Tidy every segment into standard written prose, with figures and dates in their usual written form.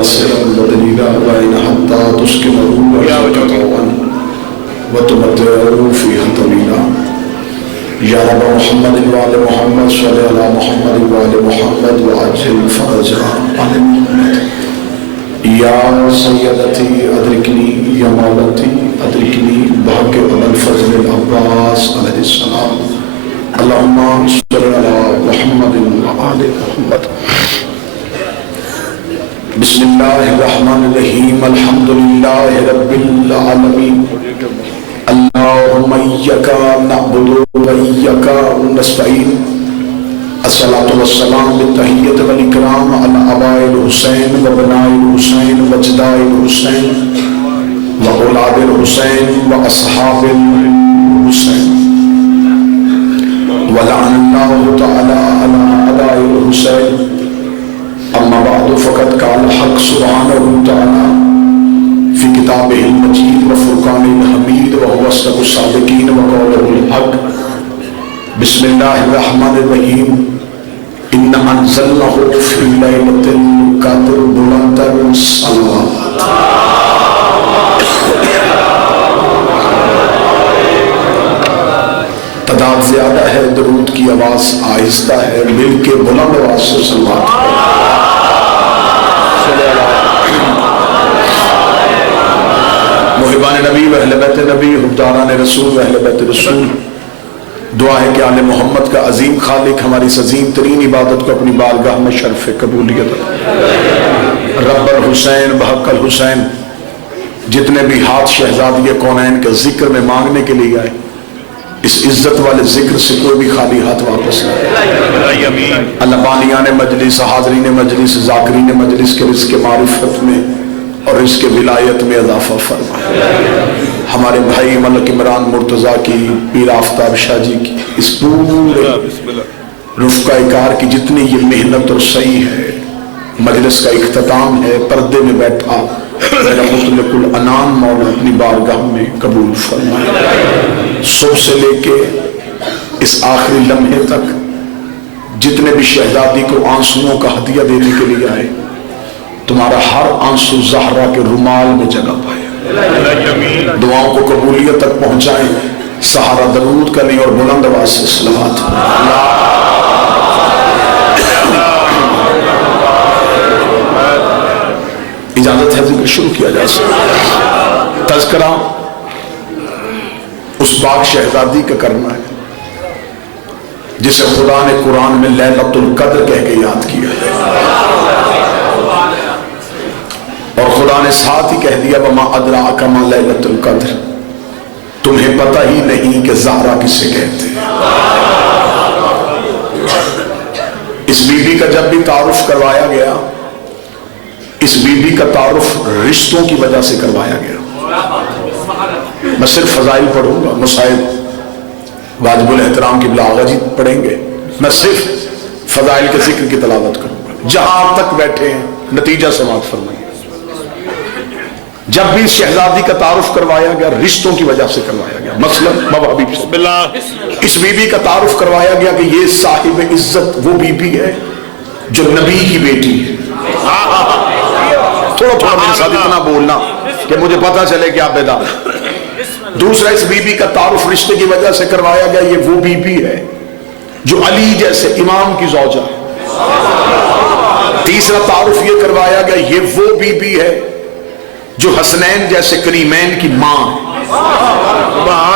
واسعا وذليلا وإن حتى تسكنه وتطوعا وتمتعه فيها طويلا يا رب محمد وآل محمد صل على محمد وآل محمد وعجل فرجا آل محمد یا سیدتی ادرکنی یا مولتی ادرکنی بحق ابو الفضل العباس علیہ السلام اللہم صل علی محمد وآل محمد بسم اللہ الرحمن الرحیم الحمدللہ رب العالمین اللہم ایکا نعبد و ایکا نستعین الصلاة والسلام بالتحیت والاکرام علی آباء الحسین و بناء الحسین و اجداء الحسین و اولاد الحسین و اصحاب الحسین ولعن اللہ تعالی علی اعداء الحسین اما بعد فقد قال الحق سبحانہ تعالی فی کتابہ المجید و فرقان الحمید و هو اصدق الصادقین و قولہ الحق بسم اللہ الرحمن الرحیم ان انزلناه فی لیلۃ القدر بلند الصلوات تعداد زیادہ ہے، درود کی آواز آہستہ ہے، مل کے بلند آواز سے صلوات محبان نبی و اہل بیت نبی حبداران رسول و اہل بیت رسول، دعا ہے کہ آل محمد کا عظیم خالق ہماری اس عظیم ترین عبادت کو اپنی بارگاہ میں شرف قبولیت رب الحسین بحق الحسین جتنے بھی ہاتھ شہزادی کونین کے ذکر میں مانگنے کے لیے آئے اس عزت والے ذکر سے کوئی بھی خالی ہاتھ واپس نہ اللہ بانیان مجلس، حاضرین مجلس، ذاکرین مجلس کے رزق معرفت میں اور اس کے ولایت میں اضافہ فرمائے۔ ہمارے بھائی ملک عمران مرتضیٰ کی، پیر آفتاب شاہ جی کی، اس پورے رفقہ کار کی جتنی یہ محنت اور سعی ہے، مجلس کا اختتام ہے، پردے میں بیٹھا میرا مطلق العنان مولا اپنی بارگاہ میں قبول فرمائے۔ صبح سے لے کے اس آخری لمحے تک جتنے بھی شہزادی کو آنسوؤں کا ہدیہ دینے کے لیے آئے، تمہارا ہر آنسو زہرا کے رومال میں جگہ پائے، دعاؤں کو قبولیت تک پہنچائیں، سہارا درود کریں اور بلند آواز سے صلوات۔ اجازت ہے ذکر شروع کیا جا سکتا۔ تذکرہ اس پاک شہزادی کا کرنا ہے جسے خدا نے قرآن میں لیلۃ القدر کہہ کے یاد کیا ہے، اور خدا نے ساتھ ہی کہہ دیا وما ادراک ما لیلۃ القدر، تمہیں پتہ ہی نہیں کہ زہرا کسے کہتے ہیں۔ اس بی بی کا جب بھی تعارف کروایا گیا، اس بی بی کا تعارف رشتوں کی وجہ سے کروایا گیا۔ میں صرف فضائل پڑھوں گا، مصائب واجب الاحترام کی بلاغہ جی پڑھیں گے، میں صرف فضائل کے ذکر کی تلاوت کروں گا، جہاں تک بیٹھے ہیں نتیجہ سماعت فرمائیے۔ جب بھی شہزادی کا تعارف کروایا گیا رشتوں کی وجہ سے کروایا گیا، مثلا بابا حبیب صلی اللہ اس بی بی کا تعارف کروایا گیا کہ یہ صاحب عزت وہ بی بی ہے جو نبی کی بیٹی ہے۔ تھوڑا تھوڑا میرے ساتھ اتنا بولنا کہ مجھے پتا چلے کہ آپ بیدار۔ دوسرا اس بی بی کا تعارف رشتے کی وجہ سے کروایا گیا، یہ وہ بی بی ہے جو علی جیسے امام کی زوجہ ہے۔ تیسرا تعارف یہ کروایا گیا، یہ وہ بی بی ہے جو حسنین جیسے کریمین کی ماں ہے،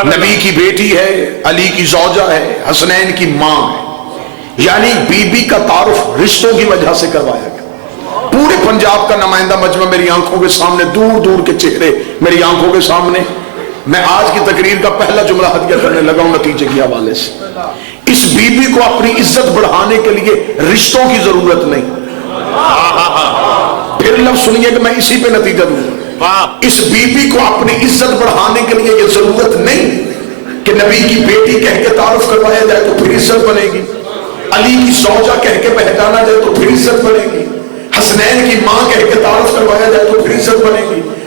نبی کی بیٹی ہے، علی کی زوجہ ہے، حسنین کی ماں ہے۔ یعنی بی بی کا تعارف رشتوں کی وجہ سے کروایا گیا۔ پورے پنجاب کا نمائندہ مجمع میری آنکھوں کے سامنے، دور دور کے چہرے میری آنکھوں کے سامنے۔ میں آج کی تقریر کا پہلا جملہ ہدیہ کرنے لگا ہوں نتیجے کی حوالے سے۔ اس بی بی کو اپنی عزت بڑھانے کے لیے رشتوں کی ضرورت نہیں۔ پھر لفظ سنیے کہ میں اسی پہ نتیجہ دوں گا۔ اس بی بی کو اپنی عزت بڑھانے کے لیے یہ ضرورت نہیں کہ نبی کی بیٹی کہہ کے تعارف کروایا جائے تو پھر عزت بنے گی، علی کی زوجہ کہہ کے پہچانا جائے تو پھر عزت بنے گی، حسنین کی ماں کہہ کے تعارف کروایا جائے تو پھر عزت بنے گی،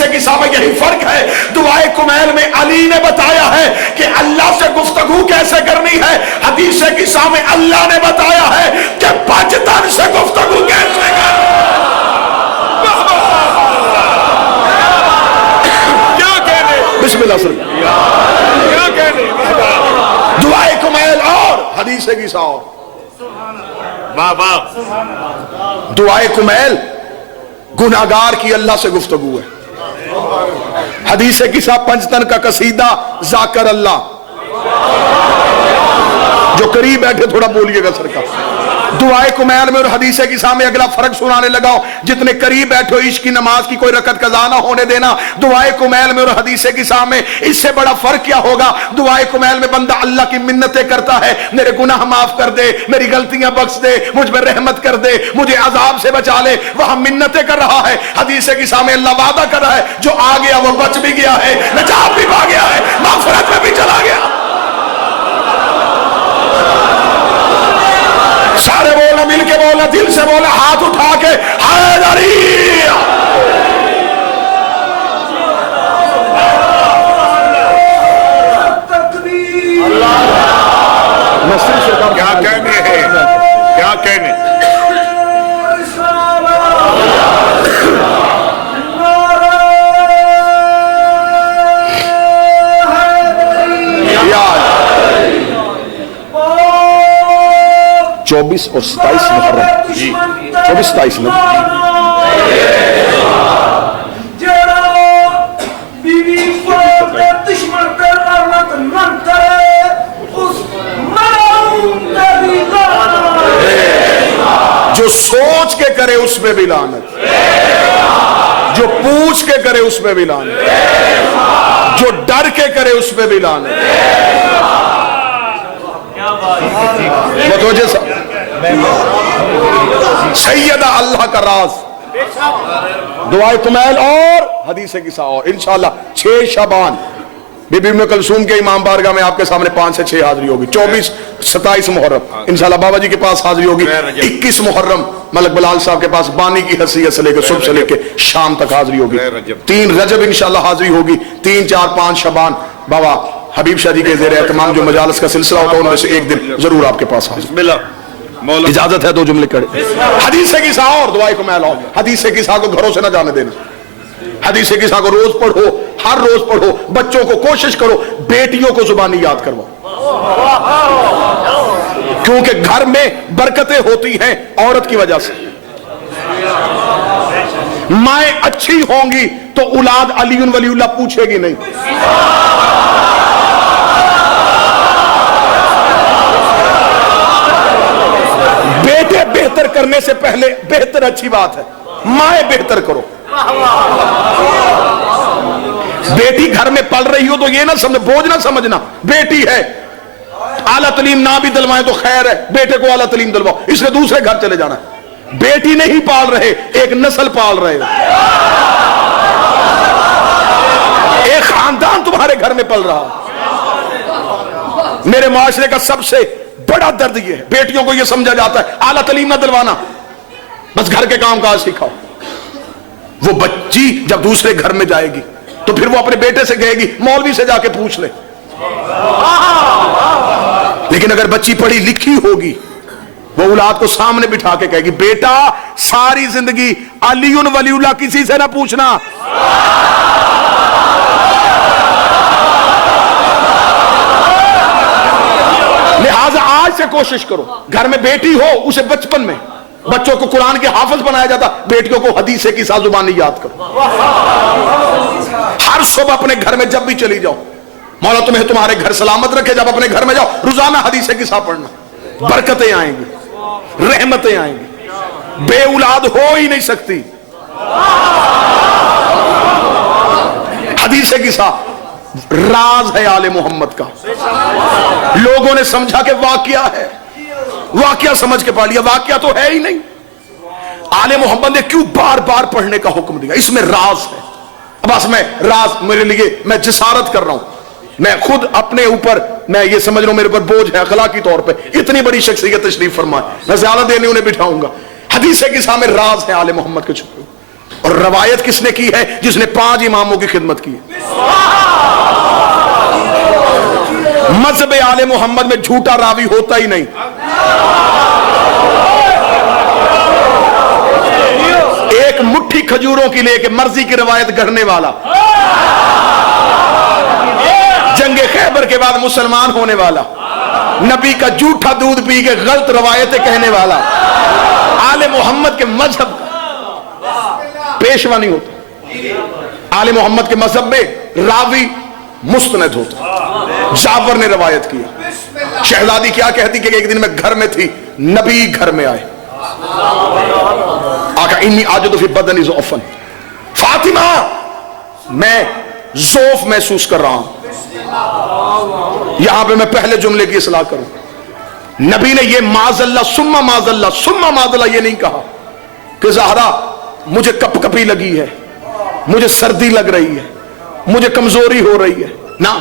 حدیث کسا میں یہی فرق ہے. دعائے کمیل میں علی نے بتایا ہے کہ اللہ سے گفتگو کیسے کرنی ہے, حدیث کسا میں اللہ نے بتایا ہے کہ بچتن سے گفتگو کیسے کرنی ہے. کیا کہنے, بسم اللہ سر, کیا کہنے, دعائے کمیل اور حدیث کسا اور. دعائے کمیل گناہگار کی اللہ سے گفتگو ہے. حدیث کسا پنجتن کا قصیدہ ذاکر اللہ. جو قریب بیٹھے تھوڑا بولیے گا سرکار. دعائے کمیل میں اور حدیث کسا میں اگلا فرق سنانے لگا ہوں. جتنے قریب بیٹھو عشق کی نماز کی کوئی رکعت قضا نہ ہونے دینا. دعائے کمیل میں اور حدیث کسا میں اس سے بڑا فرق کیا ہوگا. دعائے کمیل میں بندہ اللہ کی منتیں کرتا ہے, میرے گناہ معاف کر دے, میری غلطیاں بخش دے, مجھ پر رحمت کر دے, مجھے عذاب سے بچا لے. وہاں منتیں کر رہا ہے. حدیث کسا میں اللہ وعدہ کر رہا ہے جو آ گیا وہ بچ بھی گیا ہے, نجات بھی پا گیا ہے, مغفرت میں بھی چلا گیا. سارے بولنا, مل کے بولنا, دل سے بولنا, ہاتھ اٹھا کے حیدری. کیا کہنے ہیں, کیا کہنے. چوبیس اور 27 محرم, 24-27 میں جو سوچ کے کرے اس میں بھی لعنت, جو پوچھ کے کرے اس میں بھی لعنت, جو ڈر کے کرے اس میں بھی لعنت. متوجہ سیدہ اللہ کا راز. دعائے کمیل اور حدیث کسا اور انشاءاللہ 6 شعبان بی بی ام کلثوم کے امام بارگاہ میں آپ کے سامنے 5 سے 6 حاضری ہوگی. 24-27 محرم انشاءاللہ بابا جی کے پاس حاضری ہوگی. 21 محرم ملک بلال صاحب کے پاس بانی کی حیثیت سے لے کے صبح سے لے کے شام تک حاضری ہوگی. 3 رجب انشاءاللہ حاضری ہوگی. 3, 4, 5 شعبان بابا حبیب شاہ جی کے زیر اہتمام جو مجالس کا سلسلہ ہوتا ہے ان میں سے ایک دن ضرور آپ کے پاس حاضر. اجازت ہے 2 جملے کڑے. حدیث کسا اور دعائے کمیل اور. حدیث کسا کو گھروں سے نہ جانے دینا. حدیث کسا کو روز پڑھو, ہر روز پڑھو. بچوں کو کوشش کرو بیٹیوں کو زبانی یاد کرواؤ, کیونکہ گھر میں برکتیں ہوتی ہیں عورت کی وجہ سے. مائیں اچھی ہوں گی تو اولاد علی ولی اللہ پوچھے گی نہیں. بیٹے بہتر کرنے سے پہلے بہتر اچھی بات ہے, مائیں بہتر کرو. بیٹی گھر میں پل رہی ہو تو یہ نہ سمجھ, بوجھ نہ سمجھنا. بیٹی ہے اعلیٰ تعلیم نہ بھی دلوائیں تو خیر ہے, بیٹے کو اعلیٰ تعلیم دلواؤ, اس نے دوسرے گھر چلے جانا ہے. بیٹی نہیں پال رہے, ایک نسل پال رہے ہو. ایک خاندان تمہارے گھر میں پل رہا. میرے معاشرے کا سب سے بڑا درد یہ ہے, بیٹیوں کو یہ سمجھا جاتا ہے اعلیٰ تعلیم نہ دلوانا, بس گھر کے کام کاج سکھاؤ. وہ بچی جب دوسرے گھر میں جائے گی تو پھر وہ اپنے بیٹے سے کہے گی مولوی سے جا کے پوچھ لے. لیکن اگر بچی پڑھی لکھی ہوگی وہ اولاد کو سامنے بٹھا کے کہے گی بیٹا ساری زندگی علی ولی اللہ کسی سے نہ پوچھنا. لہذا آج سے کوشش کرو, گھر میں بیٹی ہو اسے بچپن میں بچوں کو قرآن کے حافظ بنایا جاتا, بیٹیوں کو حدیث کی زبانی یاد کرو. ہر صبح اپنے گھر میں جب بھی چلی جاؤ مولا تمہیں تمہارے گھر سلامت رکھے, جب اپنے گھر میں جاؤ روزانہ حدیث کی پڑھنا. برکتیں آئیں گی, رحمتیں آئیں گی, بے اولاد ہو ہی نہیں سکتی. حدیث کی راز ہے آل محمد کا. لوگوں نے سمجھا کہ واقعہ ہے, واقعہ سمجھ کے پا لیا, واقعہ تو ہے ہی نہیں. آل محمد نے کیوں بار بار پڑھنے کا حکم دیا؟ اس میں راز ہے. بس میں راز میرے لیے میں جسارت کر رہا ہوں, میں خود اپنے اوپر میں یہ سمجھ رہا ہوں میرے پر بوجھ ہے اخلاقی طور پہ. اتنی بڑی شخصیت تشریف فرمائے, میں زیادہ دیر نہیں انہیں بٹھاؤں گا. حدیث کے سامنے راز ہے آل محمد کے چھپے. اور روایت کس نے کی ہے؟ جس نے 5 اماموں کی خدمت کی ہے۔ مذہب آل محمد میں جھوٹا راوی ہوتا ہی نہیں۔ ایک مٹھی کھجوروں کی لے کے مرضی کی روایت گڑھنے والا، جنگ خیبر کے بعد مسلمان ہونے والا، نبی کا جھوٹا دودھ پی کے غلط روایتیں کہنے والا، آل محمد کے مذہب پیشوا نہیں ہوتا۔ آل محمد کے مذہب میں راوی مستند ہوتا۔ جابر نے روایت کیا، شہزادی کیا کہتی کہ ایک دن میں گھر میں تھی، نبی گھر میں آئے، آقا انی آجد فی بدنی ضعفن، فاطمہ میں ضعف محسوس کر رہا ہوں۔ یہاں پہ میں پہلے جملے کی اصلاح کروں، نبی نے یہ معاذ اللہ ثم معاذ اللہ ثم معاذ اللہ یہ نہیں کہا کہ زہرا مجھے کپ کپی لگی ہے، مجھے سردی لگ رہی ہے، مجھے کمزوری ہو رہی ہے، نہ،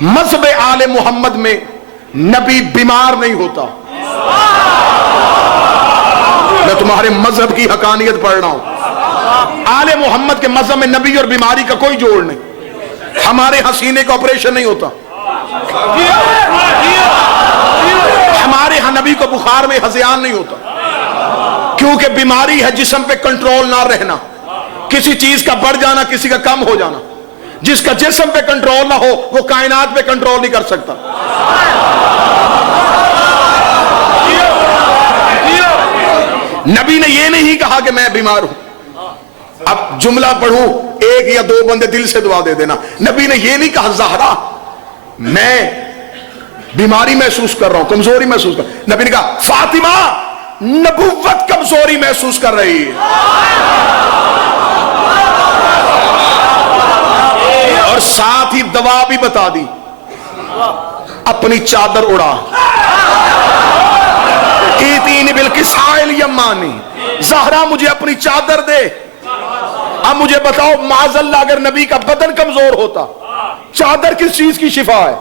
مذہب آل محمد میں نبی بیمار نہیں ہوتا۔ میں تمہارے مذہب کی حقانیت پڑھ رہا ہوں، آل محمد کے مذہب میں نبی اور بیماری کا کوئی جوڑ نہیں۔ ہمارے حسینے کا آپریشن نہیں ہوتا، ہمارے ہاں نبی کو بخار میں ہذیان نہیں ہوتا، کیونکہ بیماری ہے جسم پہ کنٹرول نہ رہنا، کسی چیز کا بڑھ جانا، کسی کا کم ہو جانا۔ جس کا جسم پہ کنٹرول نہ ہو وہ کائنات پہ کنٹرول نہیں کر سکتا۔ نبی نے یہ نہیں کہا کہ میں بیمار ہوں۔ اب جملہ پڑھوں، ایک یا 2 بندے دل سے دعا دے دینا۔ نبی نے یہ نہیں کہا زہرا میں بیماری محسوس کر رہا ہوں، کمزوری محسوس کر رہا ہوں۔ نبی نے کہا فاطمہ نبوت کمزوری محسوس کر رہی ہے، اور ساتھ ہی دوا بھی بتا دی، اپنی چادر اڑا، ایتینی بالکسائل یمانی، زہرا مجھے اپنی چادر دے۔ اب مجھے بتاؤ معاذ اللہ اگر نبی کا بدن کمزور ہوتا، چادر کس چیز کی شفا ہے؟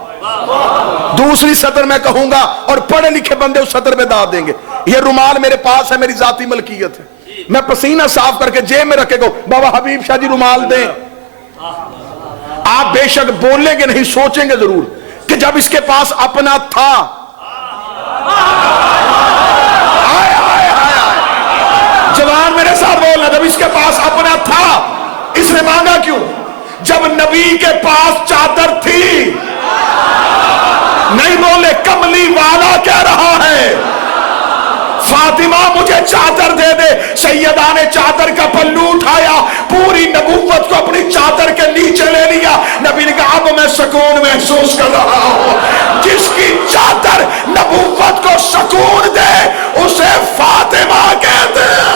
دوسری سطر میں کہوں گا اور پڑھے لکھے بندے اس سطر میں داد دیں گے، یہ رومال میرے پاس ہے، میری ذاتی ملکیت ہے، میں پسینہ صاف کر کے جیب میں رکھے گا، بابا حبیب شاہ جی رومال دیں۔ آپ بے شک بولیں گے نہیں، سوچیں گے ضرور کہ جب اس کے پاس اپنا تھا، جوان میرے ساتھ بولنا، جب اس کے پاس اپنا تھا اس نے مانگا کیوں؟ جب نبی کے پاس چادر تھی، نہیں بولے کملی والا کہہ رہا ہے فاطمہ مجھے چادر دے دے۔ سیدہ نے چادر کا پلو اٹھایا، پوری نبوت کو اپنی چادر کے نیچے لے لیا۔ نبی نے کہا اب میں سکون محسوس کر رہا ہوں۔ جس کی چادر نبوت کو سکون دے اسے فاطمہ کہتے ہیں۔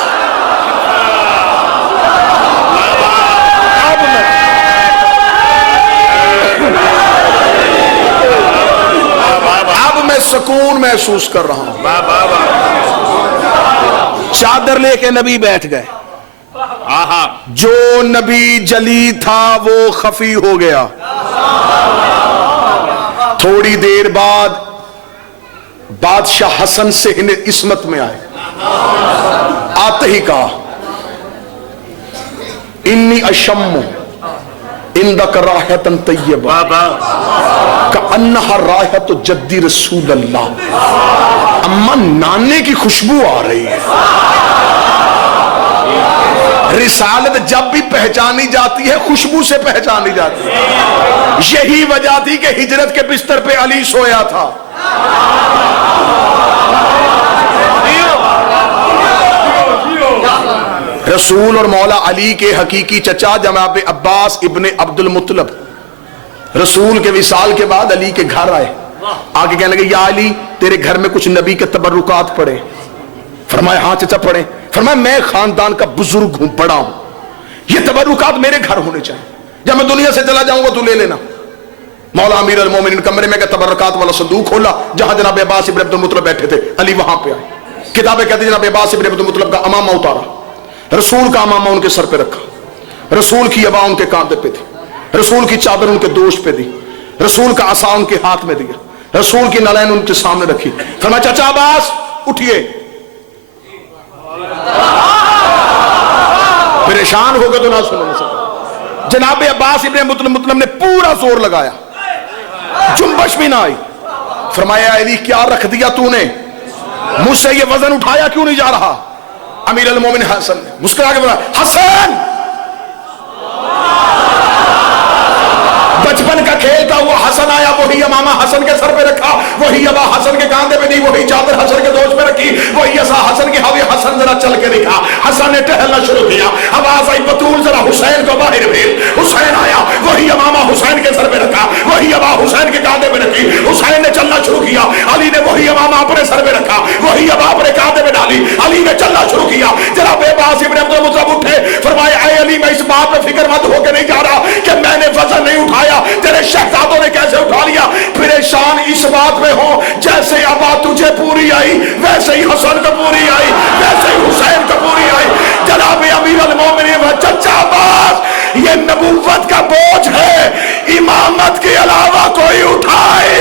اب میں سکون محسوس کر رہا ہوں۔ چادر لے کے نبی بیٹھ گئے، جو نبی جلی تھا وہ خفی ہو گیا۔ تھوڑی دیر بعد بادشاہ حسن سے عصمت میں آئے، آتے ہی کہا انی اشم عندک راحۃ طیبہ کأنہا راحۃ جدی رسول اللہ۔ اما نانے کی خوشبو آ رہی ہے۔ رسالت جب بھی پہچانی جاتی ہے خوشبو سے پہچانی جاتی ہے۔ یہی وجہ تھی کہ ہجرت کے بستر پہ علی سویا تھا۔ رسول اور مولا علی کے حقیقی چچا جناب عباس ابن عبد المطلب رسول کے وصال کے بعد علی کے گھر آئے، آگے کہنے لگے یا علی تیرے گھر میں کچھ نبی کے تبرکات پڑے؟ فرمایا ہاں چچا پڑے۔ فرمایا میں خاندان کا بزرگ ہوں، بڑا ہوں، یہ تبرکات میرے گھر ہونے چاہیے، جب میں دنیا سے چلا جاؤں گا تو لے لینا۔ مولا امیر المومنین کمرے میں تبرکات والا صندوق کھولا جہاں جناب عباس ابن عبد المطلب بیٹھے تھے، علی وہاں پہ آئے، کتابیں کہتے جناب عباس ابن عبد المطلب کا امامہ اتارا، رسول کا امامہ ان کے سر پہ رکھا، رسول کی عبا ان کے کاندھے پہ تھی، رسول کی چادر ان کے دوش پہ دی، رسول کا عصا ان کے ہاتھ میں دیا، رسول کی نالین ان کے سامنے رکھی۔ فرمایا چچا عباس اٹھئے، پریشان ہو گئے تو نہ سنو مسئلہ. جناب عباس ابن مطلب نے پورا زور لگایا, جنبش بھی نہ آئی. فرمایا علی کیا رکھ دیا تو نے, مجھ سے یہ وزن اٹھایا کیوں نہیں جا رہا؟ امیر المومن حسن مسکرا کے بولا حسن, بچپن کا کھیل تھا, وہ حسن آیا, وہی امامہ حسن کے سر پہ رکھا, وہی ابا حسن کے کاندھے پہ دی, وہی چادر حسن کے دوش پہ رکھی, وہی عصا حسن کی حاوی. حسن ذرا چل کے دکھا, حسن نے ٹہلنا شروع کیا. آواز آئی بطول ذرا حسین کو باہر بھیج. حسین آیا, وہی امامہ حسین کے سر پہ رکھا, وہی ابا حسین کے کاندھے پہ رکھی. حسین نے چلنا شروع کیا, علی نے وہی امامہ اپنے سر پہ رکھا, وہی ابا اپنے کاندھے پہ ڈالی, علی نے چلنا شروع کیا. جناب عباس ابن عبد المطلب اٹھے, فرمایا اے علی میں اس بات پہ فکر مند ہو کے نہیں جا رہا کہ میں نے وزن نہیں اٹھایا, تیرے شہزادوں نے کیسے اٹھا لیا. پریشان اس بات میں ہو جیسے ابا تجھے پوری آئی ویسے ہی حسن کو پوری آئی, ویسے ہی حسین کو پوری آئی. جناب امیر المومنین چچا عباس, یہ نبوت کا بوجھ ہے, امامت کے علاوہ کوئی اٹھائے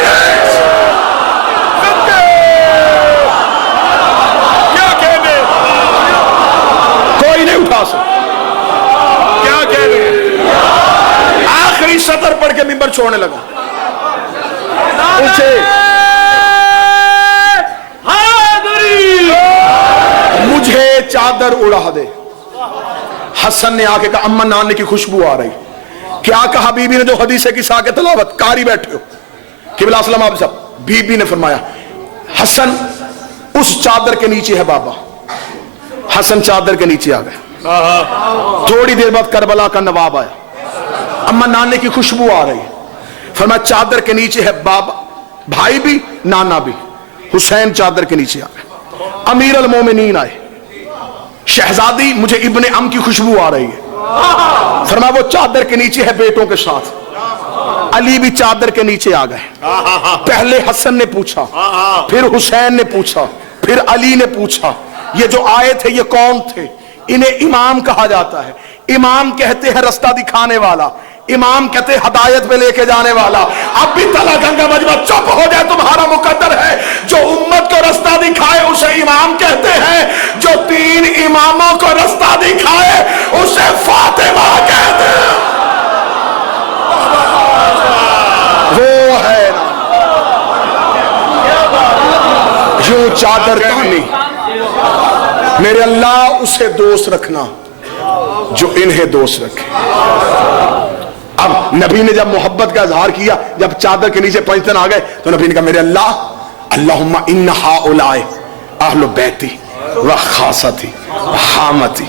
کیا کہنے, کوئی نہیں اٹھا سکتا. کیا کہنے. آخری سطر پڑھ کے منبر چھوڑنے لگا. پوچھے مجھے چادر اڑا دے. حسن نے آ کے کہا اماں نانے کی خوشبو آ رہی. کیا کہا بی بی نے جو حدیث کی سا کے تلاوت کاری بیٹھے ہو قبلہ اسلام آپ صاحب. بی بی نے فرمایا حسن اس چادر کے نیچے ہے بابا. حسن چادر کے نیچے آ گئے. تھوڑی دیر بعد کربلا کا نواب آیا, اماں نانے کی خوشبو آ رہی ہے. فرمایا چادر کے نیچے ہے بابا, بھائی بھی نانا بھی. حسین چادر کے نیچے آ گئے. امیر المومنین آئے, شہزادی مجھے ابن ام کی خوشبو آ رہی ہے. فرمایا وہ چادر کے نیچے ہے بیٹوں کے ساتھ. علی بھی چادر کے نیچے آ گئے. پہلے حسن نے پوچھا, پھر حسین نے پوچھا, پھر علی نے پوچھا یہ جو آئے تھے یہ کون تھے؟ انہیں امام کہا جاتا ہے. امام کہتے ہیں رستہ دکھانے والا, امام کہتے ہیں ہدایت پہ لے کے جانے والا. اب بھی تلا گنگا مجمع چپ ہو جائے, تمہارا مقدر ہے. جو امت کو رستہ دکھائے اسے امام کہتے ہیں, جو 3 اماموں کو رستہ دکھائے اسے فاطمہ کہتے ہیں. وہ ہے جو چادر تانی, میرے اللہ اسے دوست رکھنا جو انہیں دوست رکھے. اب نبی نے جب محبت کا اظہار کیا, جب چادر کے نیچے پنجتن آ گئے تو نبی نے کہا میرے اللہ اللہم ان ہؤلاء اہل بیتی و خاصتی و حامتی,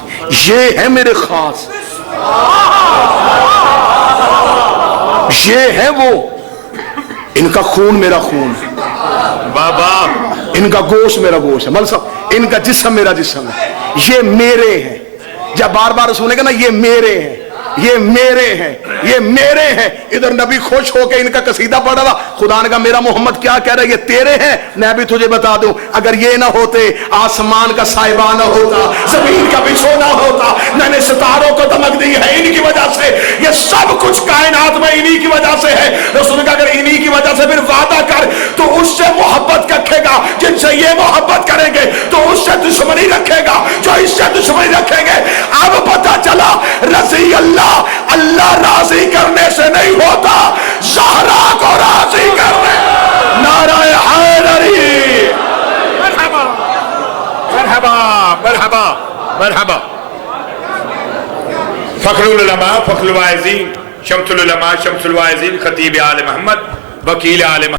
یہ ہے میرے خاص, یہ ہے وہ, ان کا خون میرا خون ہے, بابا ان کا گوشت میرا گوشت ہے, مطلب ان کا جسم میرا جسم ہے, یہ میرے ہیں. جب بار بار رسول نے کہا نا یہ میرے ہیں, یہ میرے ہیں, یہ میرے ہیں. ادھر نبی خوش ہو کے ان کا قصیدہ پڑھ رہا, خدا نے کہا میرا محمد کیا کہہ رہا ہے, یہ تیرے ہیں. میں بھی تجھے بتا دوں, اگر یہ نہ ہوتے, آسمان کا سائبہ نہ ہوتا, زمین کا بچھو نہ ہوتا, میں نے ستاروں کو دمک دی ہے انہی کی وجہ سے, یہ سب کچھ کائنات میں انہی کی وجہ سے ہے. رسول نے کہا اگر انہی کی وجہ سے پھر وعدہ کر تو اس سے محبت رکھے گا, جن سے یہ محبت کریں گے تو اس سے دشمنی رکھے گا, جو اس سے دشمنی رکھیں گے. اب پتہ چلا رضی اللہ راضی کرنے سے نہیں ہوتا, زہرا کو راضی کرنے. نعرہ حیدری. مرحبا مرحبا مرحبا مرحبا. فخر العلماء فخر الواعظین, شمس العلماء شمس الواعظین, خطیب آل محمد, وکیل آل محمد.